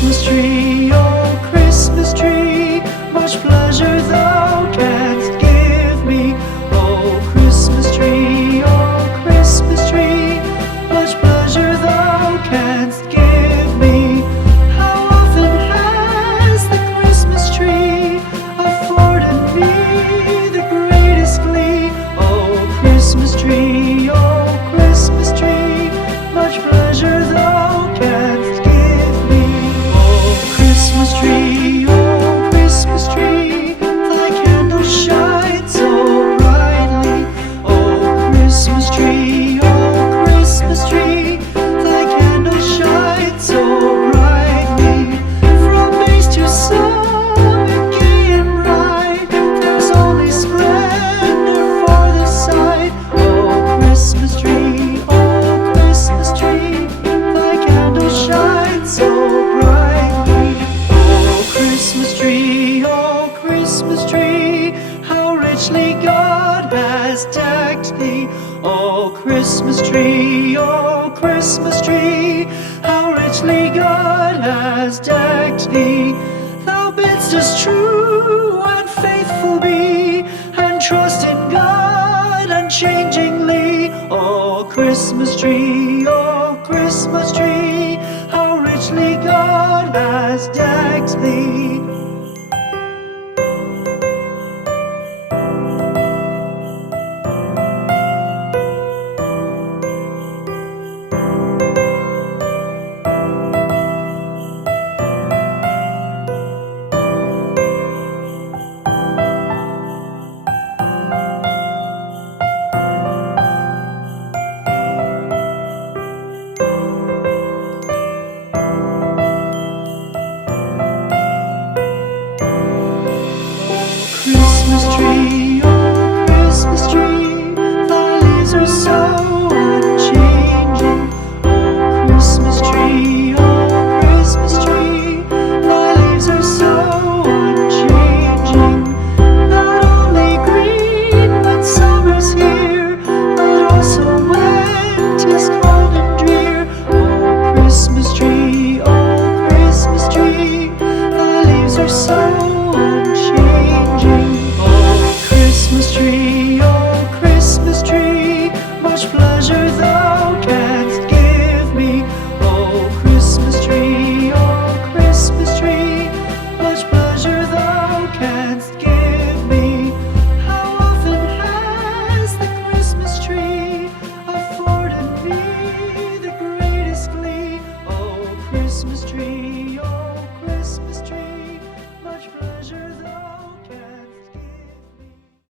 Christmas tree, oh Christmas tree, much pleasure thou canst give me. Oh Christmas tree, much pleasure thou canst give me. How often has the Christmas tree afforded me the greatest glee? Oh Christmas tree, much pleasure thou canst give me. Oh Christmas tree, thy candle shines so brightly. Oh Christmas tree, thy candle shines so brightly. From base to summit, gay and bright, there's only splendor for the sight. Oh Christmas tree, thy candle shines so brightly. Oh Christmas tree, how richly God has decked thee. Oh Christmas tree, how richly God has decked thee. Thou bidst us true and faithful be, and trust in God unchangingly. Oh Christmas tree, how richly God has decked thee. Christmas tree, thy leaves are so unchanging. Oh Christmas tree, thy leaves are so unchanging. Not only green when summer's here, but also when 'tis cold and drear. Oh Christmas tree, thy leaves are so unchanging. Christmas tree, much pleasure thou canst give me. Oh Christmas tree, much pleasure thou canst give me. How often has the Christmas tree afforded me the greatest glee? Oh Christmas tree,